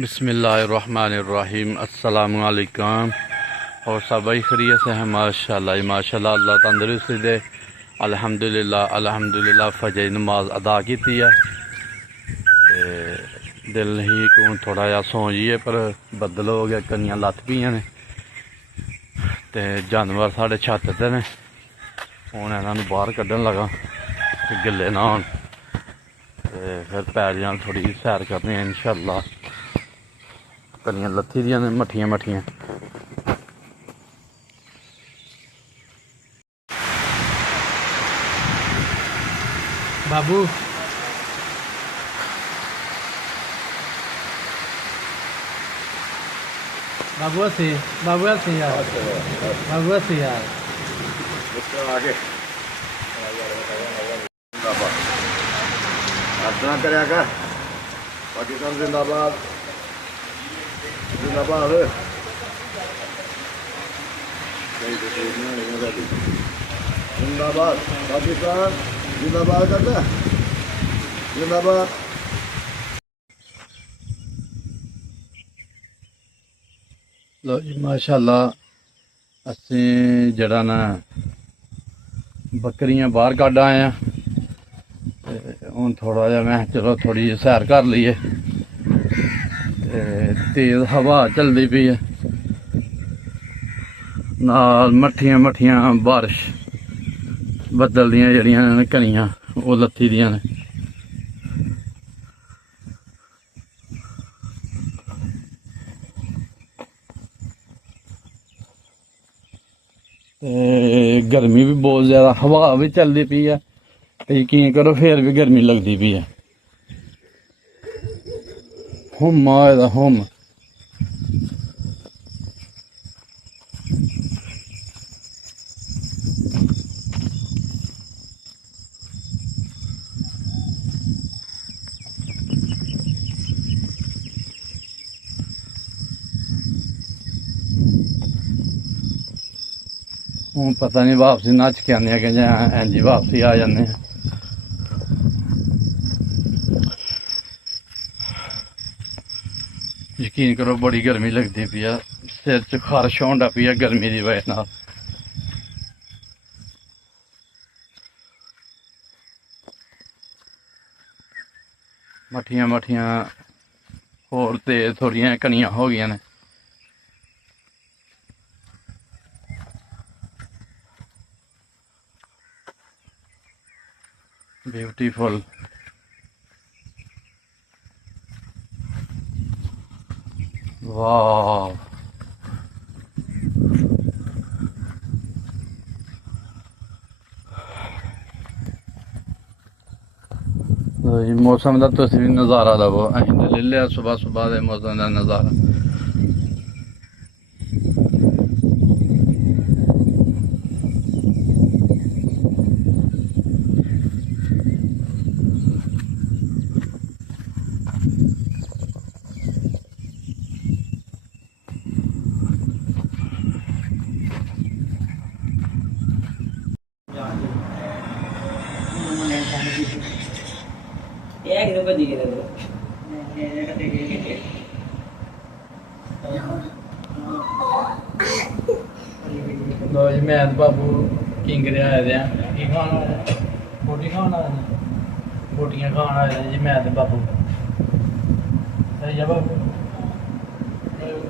बिस्मिल्लाहिर्रहमानिर्रहीम अस्सलामु अलैकुम। और सब भाई खैरियत से हैं? माशाल्लाह माशाल्लाह, अल्लाह तंदुरुस्ती दे। अल्हम्दुलिल्लाह अल्हम्दुलिल्लाह फजर नमाज अदा की है। दिल ही कि हूँ थोड़ा जहा सौ जाइए, पर बदल हो गया, कनियां लथ पईयां ने ते जानवर साढ़े छत ते ने। हूँ इन्होंने बाहर कड्ढन लगा गिले ना होन, फिर पैर थोड़ी सैर करनी है इंशाअल्लाह। कनियां लत्थी दियां ने मट्ठियां मट्ठियां। बाबू बाबू हसी यार, बाबू हसी यार। आगे प्रार्थना करेगा पाकिस्तान जिंदाबाद जिंदाबाद। जिंदाबाद पाकिस्तान जिंदाबाद करता जिंदाबाद। लो जी माशाल्लाह, असी जड़ा ना बकरियां बाहर कढ़ आए हैं। हूँ थोड़ा जहा मैं चलो थोड़ी जी सैर कर लीए। तेज़ हवा चलती पई है, नाल मट्ठियां मट्ठियां बारिश बदल दियां जड़ियां ने कनियां वो लत्थी दियां ने। गर्मी भी बहुत ज़्यादा, हवा भी चलती पई है, यकीन करो फिर भी गर्मी लगती पई है। हुम आए दा हुम। हूँ पता नहीं वापसी नच के आने कि इंज ही वापसी आ जाने। यकीन करो बड़ी गर्मी लगती पई है, सिर च खारश होन लग पई है गर्मी की वजह नाल। मट्ठियां मट्ठियां होर तेज थोड़ियां कनियां हो गई ने। ब्यूटीफुल। वाह, मौसम का तुम भी नज़ारा लवो। अं ले लिया सुबह सुबह के मौसम का नज़ारा। लो जी मैं बाबू किंगरे आए दे की खान आए, बोटी खान आए, बोटियां खान आए जी। मैं बाबू सही है बाबू।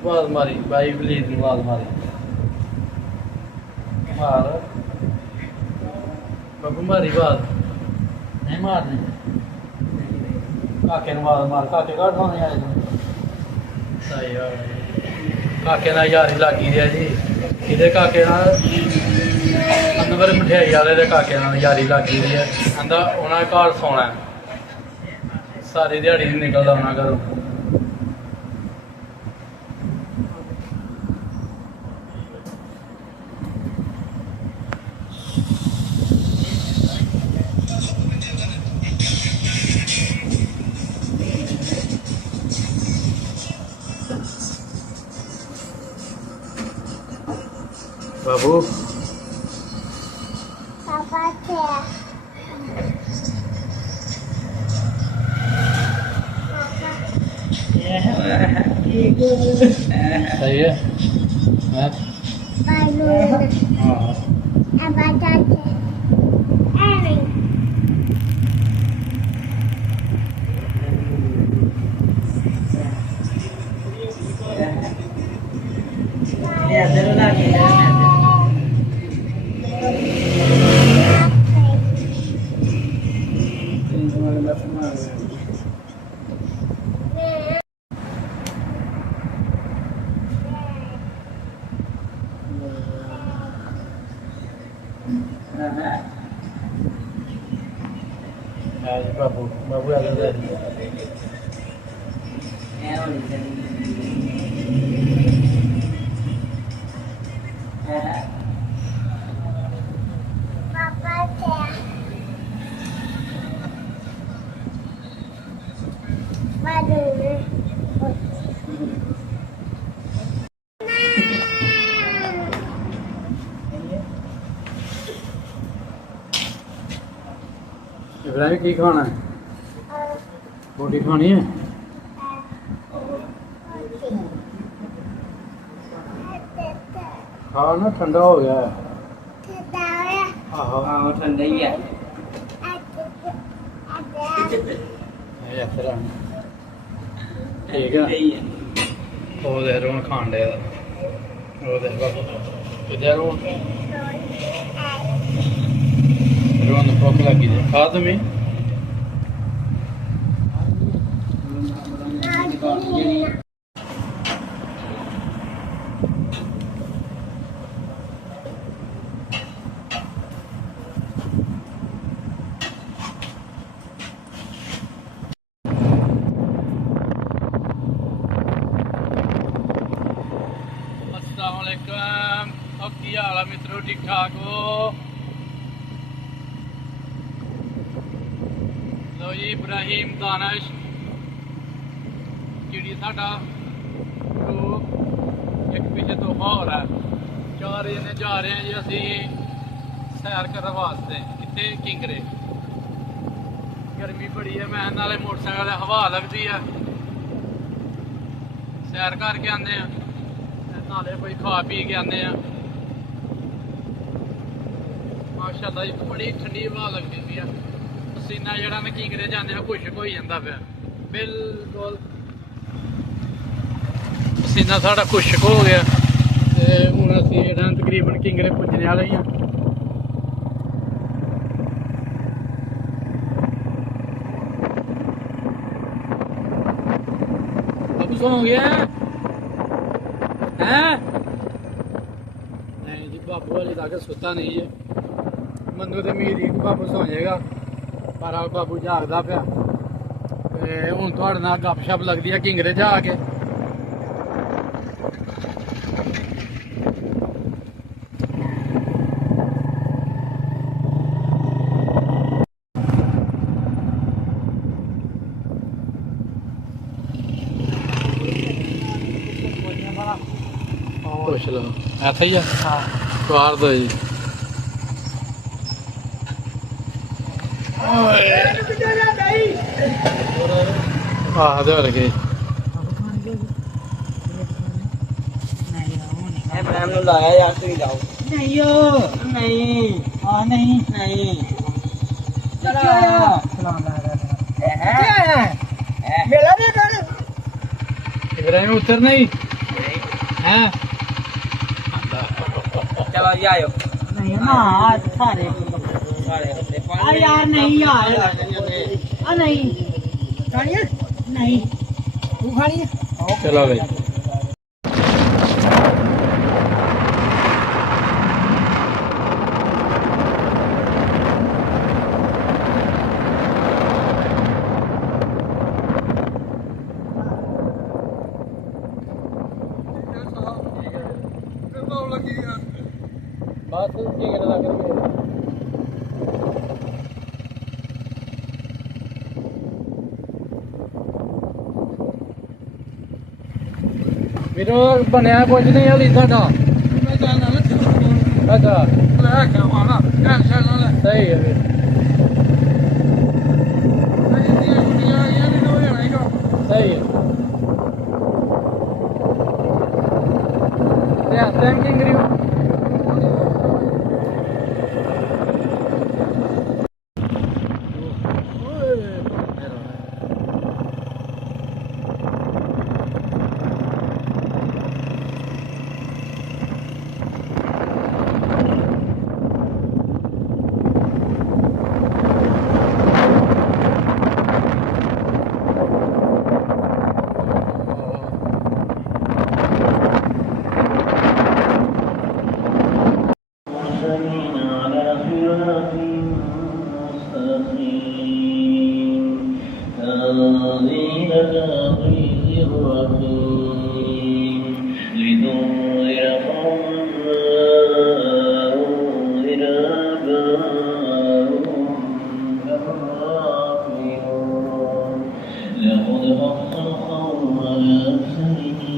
आवाज मारी भाई प्लीज, आवाज मारी मार बाबू, मारी आवाज नहीं मारनी। काके आवाज मार, काके घट होने आए सही है। काके ना यारी लगी रहा जी, कि काके अनवर मठियाई वाले दे काके यारी लगी रही है। कहता उन्हें घर सोना है, सारी दिहाड़ी नहीं निकलता उन्हें घरों। बाबू सही है हाँ बाबू बाबू आ गया इब्राहिम की खाना है रोटी खानी है खाओ ना ठंडा हो गया है हाँ ठंडा ही है ठीक है वो दे रोन खान दे वो दे बाबू इधर रोन रोन भूख लगी है खा तुम्हें अस्सलामुअलैकुम की हाल है मित्रों ठीक ठाक हो लो जी इब्राहिम दानिश चिड़ी साडा एक पीछे तोहफा हो रहा है 4 जने जा रहे हैं जी असी सैर करने वास्ते कितने किंगरे गर्मी बड़ी है मैं नाले मोटरसाइकिल हवा लगती है सैर करके आने नाले कोई खा पी के आने माशाअल्लाह जी बड़ी ठंडी हवा लगती है पसीना जरा मैं किंगरे जाने खुशक हो जाता पे बिल्कुल पसीना साढ़ा खुशक हो गया हूँ असी तकरीबन किंगरे पुजने वाले ही हाँ अब सो गया है नहीं जी बाबू वाली तक सुता नहीं है मनु तो उम्मीद ही बाबू सो जाएगा पर बाबू जागदा पिया हूँ थोड़े नाल गपशप लगती है किंगरे जा के पुछ लो ऐसा ही है बाहर दो जी आखदे हो लगे लाया यार तुम जाओ नहीं नहीं नहीं नहीं इब्राहिम उतर नहीं है चलो जाओ नहीं ना सारे यार नहीं यार नहीं खानी है नहीं तू खानी है चलो भाई बस ठीक है लग रहा मेरे बनया कुछ नहीं हाली साडा अच्छा सही है सही है العزيز الرحيم لتنذر قوما أنذر آباؤهم فغافلون لقد حق القول على أكثرهم